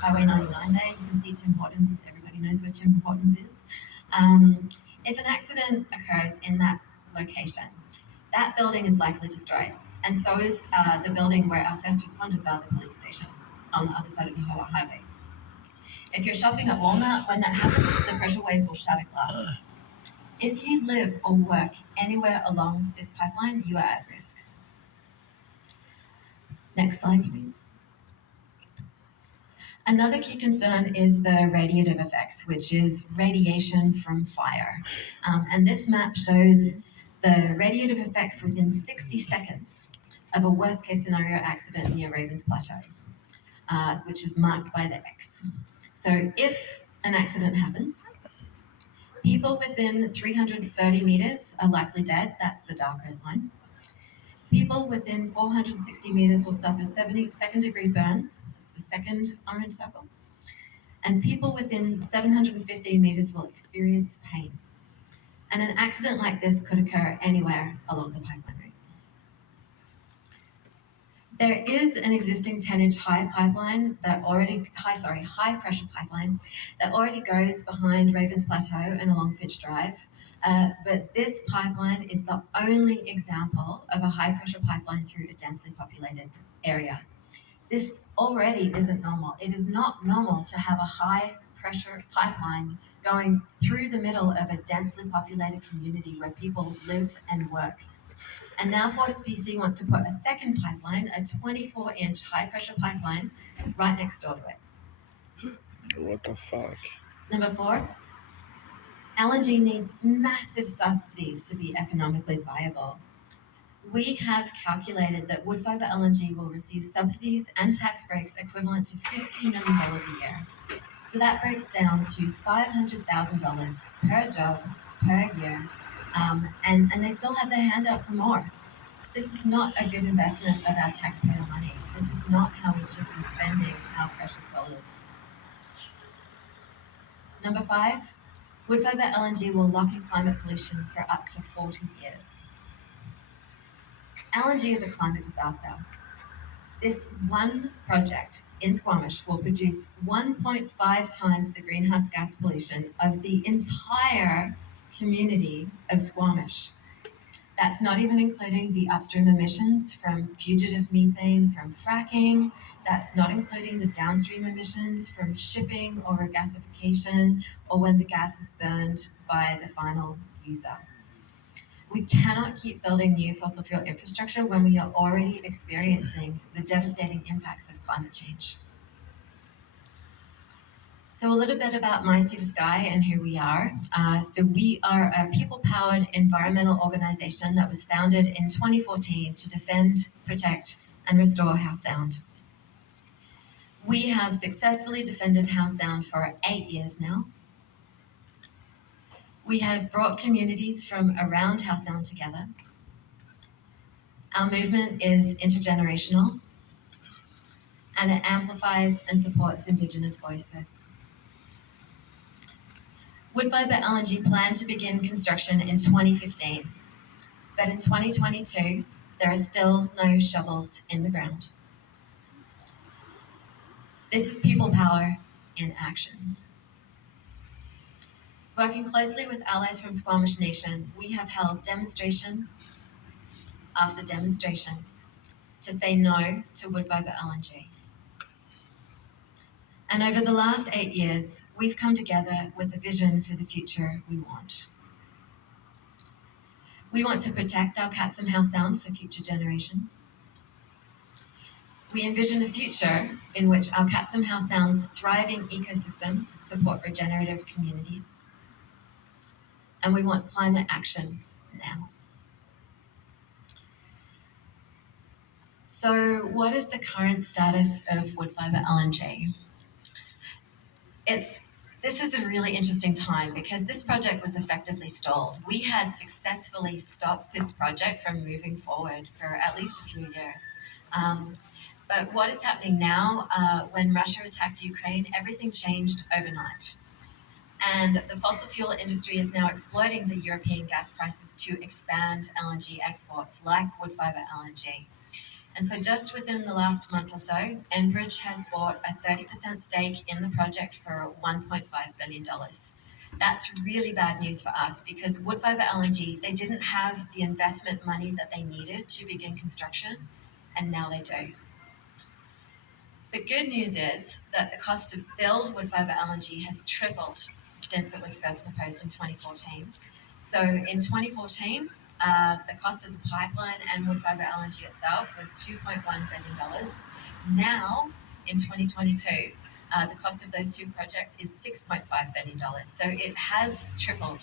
Highway 99 there. You can see Tim Hortons. Everybody knows where Tim Hortons is. If an accident occurs in that location, that building is likely destroyed. And so is the building where our first responders are, the police station, on the other side of the highway. If you're shopping at Walmart, when that happens, the pressure waves will shatter glass. If you live or work anywhere along this pipeline, you are at risk. Next slide, please. Another key concern is the radiative effects, which is radiation from fire. And this map shows the radiative effects within 60 seconds of a worst case scenario accident near Ravens Plateau, which is marked by the X. So if an accident happens, people within 330 meters are likely dead. That's the dark red line. People within 460 meters will suffer second-degree burns. That's the second orange circle. And people within 715 meters will experience pain. And an accident like this could occur anywhere along the pipeline route. There is an existing 10-inch high pressure pipeline that already goes behind Ravens Plateau and along Fitch Drive. But this pipeline is the only example of a high pressure pipeline through a densely populated area. This already isn't normal. It is not normal to have a high pressure pipeline going through the middle of a densely populated community where people live and work. And now FortisBC wants to put a second pipeline, a 24-inch high-pressure pipeline, right next door to it. What the fuck? Number 4, LNG needs massive subsidies to be economically viable. We have calculated that wood fibre LNG will receive subsidies and tax breaks equivalent to $50 million a year. So that breaks down to $500,000 per job per year. And they still have their hand out for more. This is not a good investment of our taxpayer money. This is not how we should be spending our precious dollars. Number 5, wood fibre LNG will lock in climate pollution for up to 40 years. LNG is a climate disaster. This one project in Squamish will produce 1.5 times the greenhouse gas pollution of the entire community of Squamish. That's not even including the upstream emissions from fugitive methane from fracking. That's not including the downstream emissions from shipping or regasification or when the gas is burned by the final user. We cannot keep building new fossil fuel infrastructure when we are already experiencing the devastating impacts of climate change. So a little bit about My Sea to Sky and who we are. So we are a people-powered environmental organization that was founded in 2014 to defend, protect, and restore Howe Sound. We have successfully defended Howe Sound for 8 years now. We have brought communities from around Howe Sound together. Our movement is intergenerational, and it amplifies and supports Indigenous voices. Wood fibre LNG planned to begin construction in 2015, but in 2022, there are still no shovels in the ground. This is people power in action. Working closely with allies from Squamish Nation, we have held demonstration after demonstration to say no to wood fibre LNG. And over the last 8 years, we've come together with a vision for the future we want. We want to protect our Katzum Howe Sound for future generations. We envision a future in which our Katzum Howe Sound's thriving ecosystems support regenerative communities. And we want climate action now. So what is the current status of wood fibre LNG? This is a really interesting time because this project was effectively stalled. We had successfully stopped this project from moving forward for at least a few years. But what is happening now, when Russia attacked Ukraine, everything changed overnight. And the fossil fuel industry is now exploiting the European gas crisis to expand LNG exports like wood fibre LNG. And so, just within the last month or so, Enbridge has bought a 30% stake in the project for $1.5 billion. That's really bad news for us because Woodfibre LNG, they didn't have the investment money that they needed to begin construction, and now they do. The good news is that the cost to build Woodfibre LNG has tripled since it was first proposed in 2014. So in 2014, the cost of the pipeline and Woodfibre LNG itself was $2.1 billion. Now, in 2022, the cost of those two projects is $6.5 billion. So it has tripled